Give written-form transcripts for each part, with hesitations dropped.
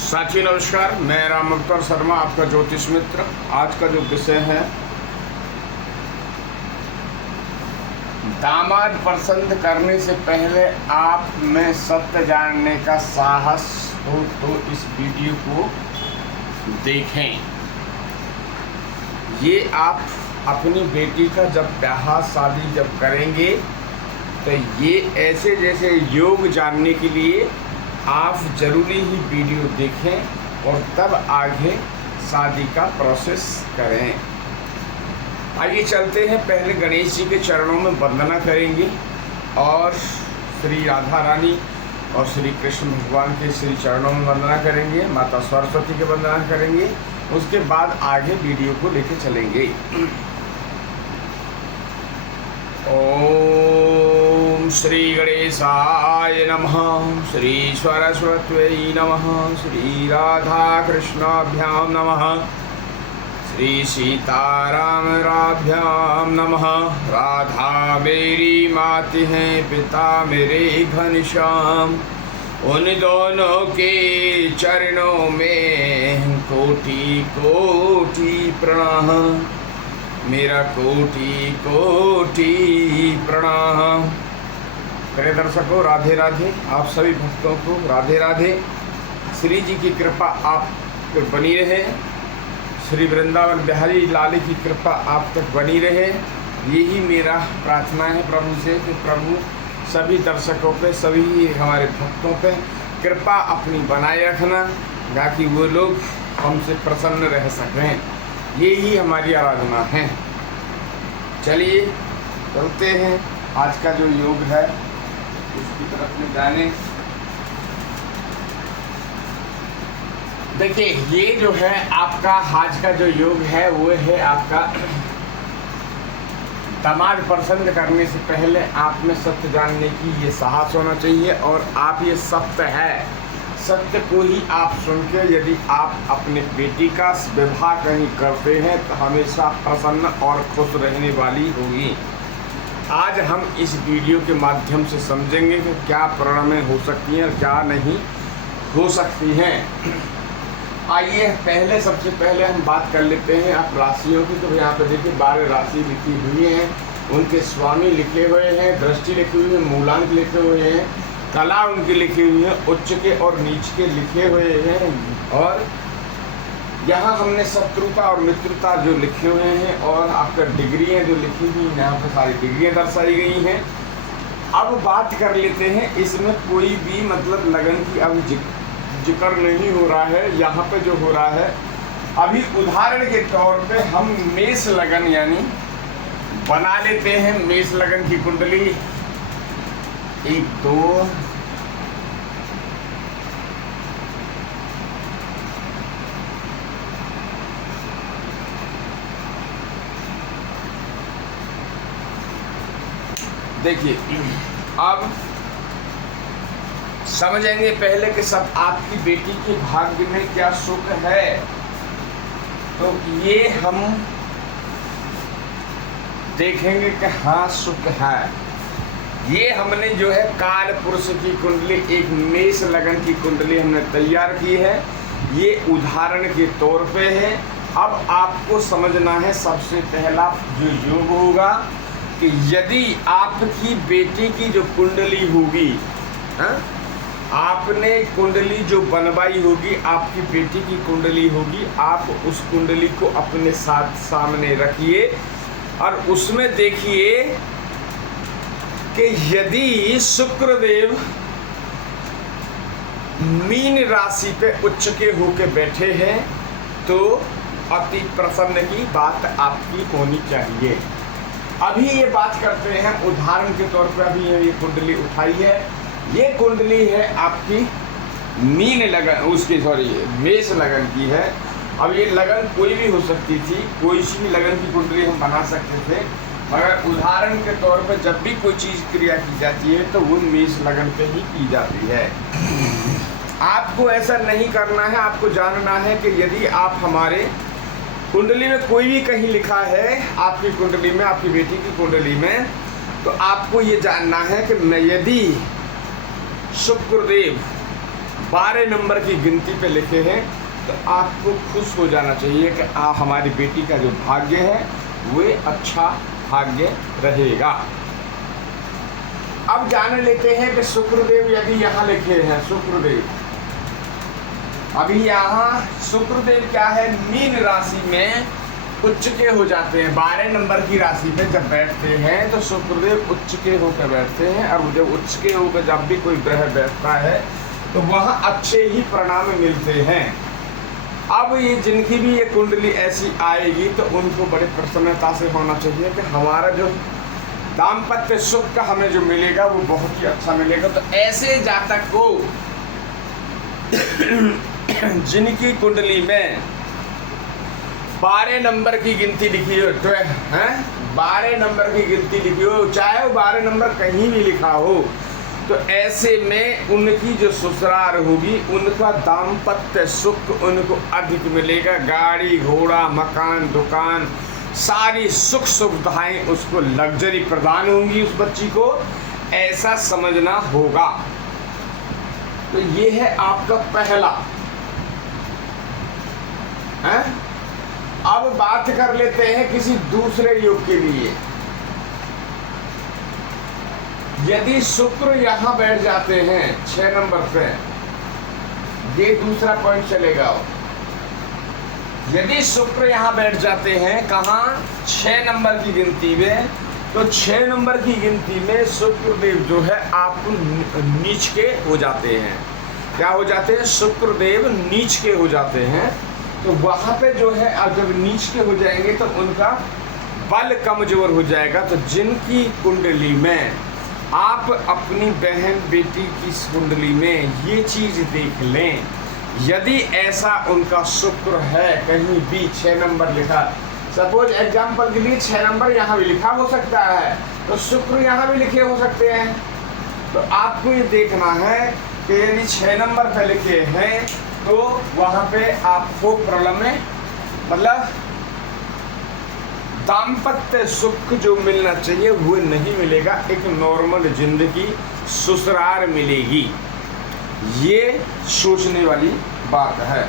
साथी नमस्कार, मैं राम अवतार शर्मा, आपका ज्योतिष मित्र। आज का जो विषय है, दामाद पसंद करने से पहले आप में सत्य जानने का साहस हो तो इस वीडियो को देखें। ये आप अपनी बेटी का जब ब्याह शादी जब करेंगे तो ये ऐसे जैसे योग जानने के लिए आप ज़रूरी ही वीडियो देखें और तब आगे शादी का प्रोसेस करें। आइए चलते हैं, पहले गणेश जी के चरणों में वंदना करेंगे और श्री राधा रानी और श्री कृष्ण भगवान के श्री चरणों में वंदना करेंगे, माता सरस्वती के वंदना करेंगे। उसके बाद आगे वीडियो को लेके चलेंगे। ओम श्री गणेशाय नमः, श्री सरस्वत्यै नमः, श्री राधा कृष्णाभ्यां नमः, श्री सीतारामराभ्यां नमः। राधा मेरी माती हैं, पिता मेरे घनश्याम, उन दोनों के चरणों में कोटि कोटि प्रणाम, मेरा कोटि कोटि प्रणाम। प्रिय दर्शकों, राधे राधे। आप सभी भक्तों को राधे राधे। श्री जी की कृपा आप पर बनी रहे, श्री वृंदावन बिहारी लाल की कृपा आप तक बनी रहे, यही मेरा प्रार्थना है प्रभु से कि प्रभु सभी दर्शकों पे, सभी हमारे भक्तों पे कृपा अपनी बनाए रखना, ताकि वो लोग हमसे प्रसन्न रह सकें। यही हमारी आराधना है। चलिए चलते हैं, आज का जो योग है उसकी तरफ में जाने। देखिए, ये जो है आपका आज का जो योग है वो है आपका दामाद पसंद करने से पहले आप में सत्य जानने की ये साहस होना चाहिए। और आप ये सत्य है, सत्य को ही आप सुन के यदि आप अपने बेटी का विवाह कहीं करते हैं तो हमेशा प्रसन्न और खुश रहने वाली होगी। आज हम इस वीडियो के माध्यम से समझेंगे कि क्या परिणामें हो सकती हैं और क्या नहीं हो सकती हैं। आइए पहले सबसे पहले हम बात कर लेते हैं आप राशियों की। तो यहाँ पे देखिए 12 राशि लिखी हुई हैं, उनके स्वामी लिखे हुए हैं, दृष्टि लिखी हुई है, मूलांक लिखे हुए हैं, कला उनकी लिखी हुई है, उच्च के और नीच के लिखे हुए हैं, और यहाँ हमने शत्रुता और मित्रता जो लिखे हुए हैं, और आपका डिग्रियाँ जो लिखी हुई हैं, यहाँ पर सारी डिग्रियाँ दर्शाई गई हैं। अब बात कर लेते हैं, इसमें कोई भी मतलब लगन की अब जिक्र नहीं हो रहा है। यहाँ पे जो हो रहा है अभी उदाहरण के तौर पे हम मेष लगन यानी बना लेते हैं। मेष लगन की कुंडली 1 2 देखिए, अब समझेंगे पहले कि सब आपकी बेटी के भाग्य में क्या सुख है। तो ये हम देखेंगे कि हाँ सुख है। ये हमने जो है काल पुरुष की कुंडली, एक मेष लगन की कुंडली हमने तैयार की है। ये उदाहरण के तौर पे है। अब आपको समझना है सबसे पहला जो योग होगा कि यदि आपकी बेटी की जो कुंडली होगी, आपने कुंडली जो बनवाई होगी, आपकी बेटी की कुंडली होगी, आप उस कुंडली को अपने साथ सामने रखिए और उसमें देखिए कि यदि शुक्रदेव मीन राशि पे उच्च के होके बैठे हैं तो अति प्रसन्न की बात आपकी होनी चाहिए। अभी ये बात करते हैं उदाहरण के तौर पर। अभी ये कुंडली उठाई है, ये कुंडली है आपकी मीन लगन, उसकी सॉरी मेष लगन की है। अब ये लगन कोई भी हो सकती थी, कोई सी भी लगन की कुंडली हम बना सकते थे, मगर उदाहरण के तौर पर जब भी कोई चीज़ क्रिया की जाती है तो वो मेष लगन पे ही की जाती है। आपको ऐसा नहीं करना है। आपको जानना है कि यदि आप हमारे कुंडली में कोई भी कहीं लिखा है, आपकी कुंडली में, आपकी बेटी की कुंडली में, तो आपको ये जानना है कि मैं यदि शुक्रदेव 12 नंबर की गिनती पे लिखे हैं, तो आपको खुश हो जाना चाहिए कि हमारी बेटी का जो भाग्य है वे अच्छा भाग्य रहेगा। अब जान लेते हैं कि शुक्रदेव यदि यहाँ लिखे हैं, शुक्रदेव अभी यहाँ शुक्रदेव क्या है, मीन राशि में उच्च के हो जाते हैं। 12 नंबर की राशि पे जब बैठते हैं तो शुक्रदेव उच्च के होकर बैठते हैं, और जब उच्च के होकर जब भी कोई ग्रह बैठता है तो वहाँ अच्छे ही परिणाम मिलते हैं। अब ये जिनकी भी ये कुंडली ऐसी आएगी तो उनको बड़े प्रसन्नता से होना चाहिए कि हमारा जो दाम्पत्य सुख का हमें जो मिलेगा वो बहुत ही अच्छा मिलेगा। तो ऐसे जातक को जिनकी कुंडली में 12 नंबर की गिनती लिखी हो, तो है 12 नंबर की गिनती लिखी हो, चाहे वो 12 नंबर कहीं भी लिखा हो, तो ऐसे में उनकी जो ससुराल होगी उनका दाम्पत्य सुख उनको अधिक मिलेगा। गाड़ी घोड़ा मकान दुकान सारी सुख सुविधाएं उसको लग्जरी प्रदान होंगी उस बच्ची को, ऐसा समझना होगा। तो ये है आपका पहला है। अब बात कर लेते हैं किसी दूसरे योग के लिए। यदि शुक्र यहां बैठ जाते हैं 6 नंबर पे, ये दूसरा पॉइंट चलेगा। यदि शुक्र यहां बैठ जाते हैं कहां, 6 नंबर की गिनती में, तो 6 नंबर की गिनती में शुक्रदेव जो है आपको नीच के हो जाते हैं। क्या हो जाते हैं, शुक्रदेव नीच के हो जाते हैं। तो वहाँ पे जो है जब नीच के हो जाएंगे तो उनका बल कमजोर हो जाएगा। तो जिनकी कुंडली में आप अपनी बहन बेटी की कुंडली में ये चीज़ देख लें, यदि ऐसा उनका शुक्र है कहीं भी 6 नंबर लिखा, सपोज एग्जाम्पल के लिए 6 नंबर यहाँ भी लिखा हो सकता है, तो शुक्र यहाँ भी लिखे हो सकते हैं। तो आपको ये देखना है कि यदि 6 नंबर पे लिखे हैं तो वहाँ पे आपको प्रॉब्लम में मतलब दाम्पत्य सुख जो मिलना चाहिए वो नहीं मिलेगा, एक नॉर्मल जिंदगी ससुराल मिलेगी। ये सोचने वाली बात है।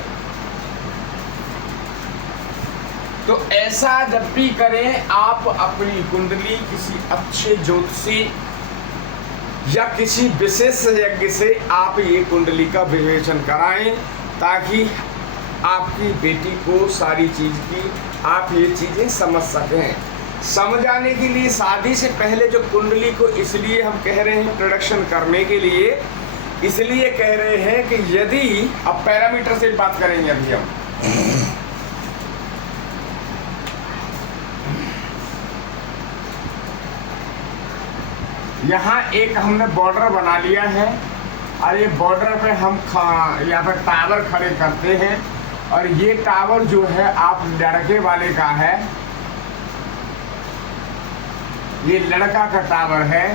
तो ऐसा जब भी करें आप अपनी कुंडली किसी अच्छे ज्योतिषी या किसी विशेषज्ञ से आप ये कुंडली का विवेचन कराएं, ताकि आपकी बेटी को सारी चीज़ की आप ये चीज़ें समझ सकें। समझाने के लिए शादी से पहले जो कुंडली को इसलिए हम कह रहे हैं प्रोडक्शन करने के लिए, इसलिए कह रहे हैं कि यदि अब पैरामीटर से बात करेंगे अभी हम, यहाँ एक हमने बॉर्डर बना लिया है और ये बॉर्डर पे हम यहाँ पर टावर खड़े करते हैं, और ये टावर जो है आप लड़के वाले का है, ये लड़का का टावर है,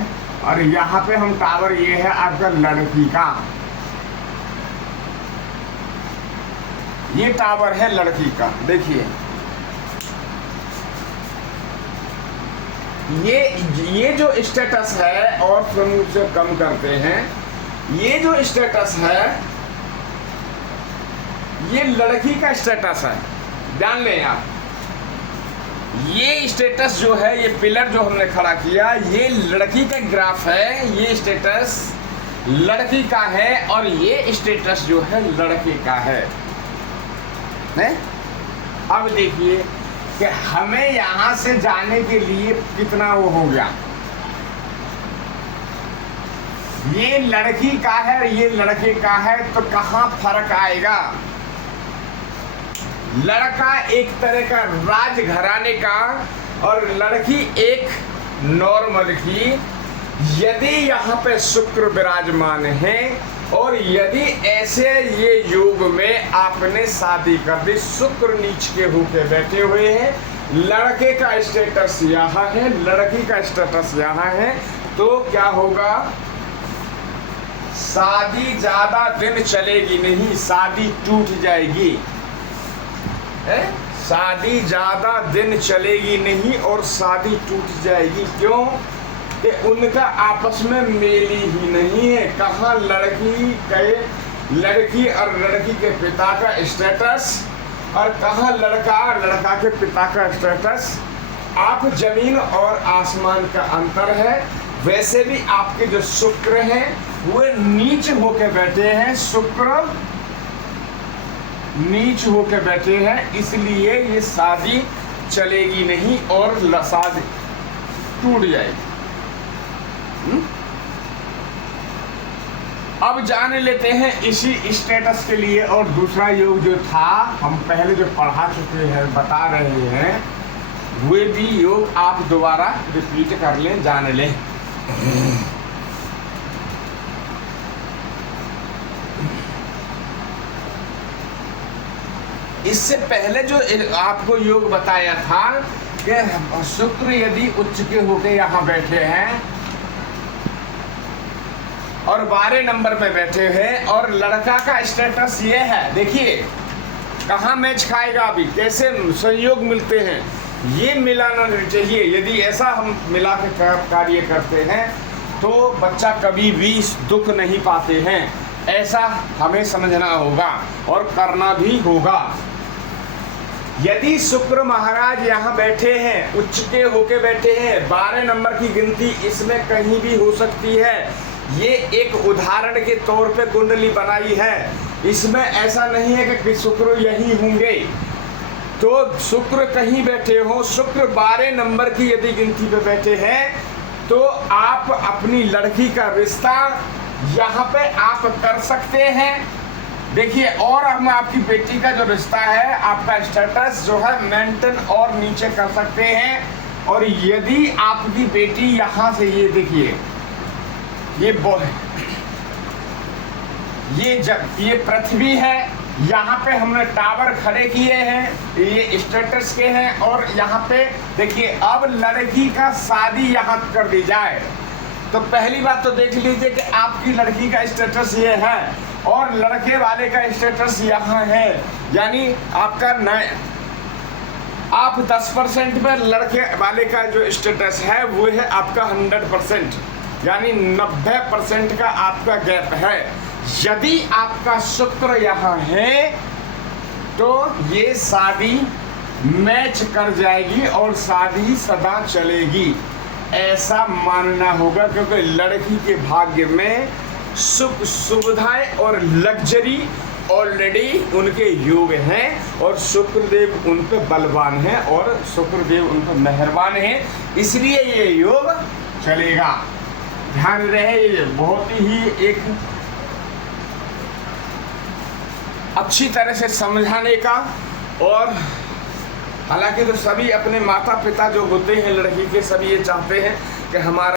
और यहाँ पे हम टावर ये है आपका लड़की का, ये टावर है लड़की का। देखिए ये जो स्टेटस है और फिर से कम करते हैं, ये जो स्टेटस है ये लड़की का स्टेटस है, ध्यान लें आप। ये स्टेटस जो है, ये पिलर जो हमने खड़ा किया, ये लड़की का ग्राफ है, ये स्टेटस लड़की का है, और ये स्टेटस जो है लड़के का है। अब देखिए कि हमें यहां से जाने के लिए कितना वो हो गया, ये लड़की का है और ये लड़के का है, तो कहां फर्क आएगा। लड़का एक तरह का राज घराने का और लड़की एक नॉर्मल की। यदि यहाँ पे शुक्र विराजमान है और यदि ऐसे ये योग में आपने शादी कर दी, शुक्र नीच के होके बैठे हुए हैं, लड़के का स्टेटस यहाँ है, लड़की का स्टेटस यहाँ है, तो क्या होगा, शादी ज्यादा दिन चलेगी नहीं, शादी टूट जाएगी। शादी ज्यादा दिन चलेगी नहीं और शादी टूट जाएगी। क्यों कि उनका आपस में मेल ही नहीं है। कहाँ लड़की के लड़की और लड़की के पिता का स्टेटस, और कहाँ लड़का और लड़का के पिता का स्टेटस। आप जमीन और आसमान का अंतर है। वैसे भी आपके जो शुक्र हैं वे नीच होके बैठे हैं, शुक्र नीच होके बैठे हैं, इसलिए ये शादी चलेगी नहीं और शादी टूट जाएगी। अब जान लेते हैं इसी स्टेटस के लिए। और दूसरा योग जो था हम पहले जो पढ़ा चुके हैं, बता रहे हैं, वे भी योग आप दोबारा रिपीट कर लें, जान लें। इससे पहले जो आपको योग बताया था कि शुक्र यदि उच्च के होके यहाँ बैठे हैं और 12 नंबर में बैठे हैं और लड़का का स्टेटस ये है, देखिए कहाँ मैच खाएगा, अभी कैसे संयोग मिलते हैं, ये मिलाना चाहिए। यदि ऐसा हम मिला के कार्य करते हैं तो बच्चा कभी भी दुख नहीं पाते हैं, ऐसा हमें समझना होगा और करना भी होगा। यदि शुक्र महाराज यहाँ बैठे हैं, उच्च के होके बैठे हैं, 12 नंबर की गिनती इसमें कहीं भी हो सकती है। ये एक उदाहरण के तौर पे कुंडली बनाई है, इसमें ऐसा नहीं है कि शुक्र यही होंगे। तो शुक्र कहीं बैठे हो, शुक्र 12 नंबर की यदि गिनती पे बैठे हैं तो आप अपनी लड़की का रिश्ता यहाँ पे आप कर सकते हैं। देखिए, और हम आपकी बेटी का जो रिश्ता है, आपका स्टेटस जो है मेंटेन और नीचे कर सकते हैं। और यदि आपकी बेटी यहाँ से, ये देखिए ये पृथ्वी है, यहाँ पे हमने टावर खड़े किए हैं, ये स्टेटस के हैं। और यहाँ पे देखिए, अब लड़की का शादी यहाँ कर दी जाए तो पहली बात तो देख लीजिए कि आपकी लड़की का स्टेटस ये है और लड़के वाले का स्टेटस यहाँ है, यानी आपका आप 10% में, लड़के वाले का जो स्टेटस है वो है आपका 100%, यानी 90% का आपका गैप है। यदि आपका शुक्र यहाँ है तो ये शादी मैच कर जाएगी और शादी सदा चलेगी, ऐसा मानना होगा। क्योंकि लड़की के भाग्य में सुख सुविधाएं और लग्जरी ऑलरेडी उनके योग हैं और शुक्रदेव उन पे बलवान है और शुक्रदेव उन पे मेहरबान है, इसलिए ये योग चलेगा। ध्यान रहे, ये बहुत ही एक अच्छी तरह से समझाने का। और हालांकि तो सभी अपने माता पिता जो होते हैं लड़की के, सभी ये चाहते हैं कि हमारा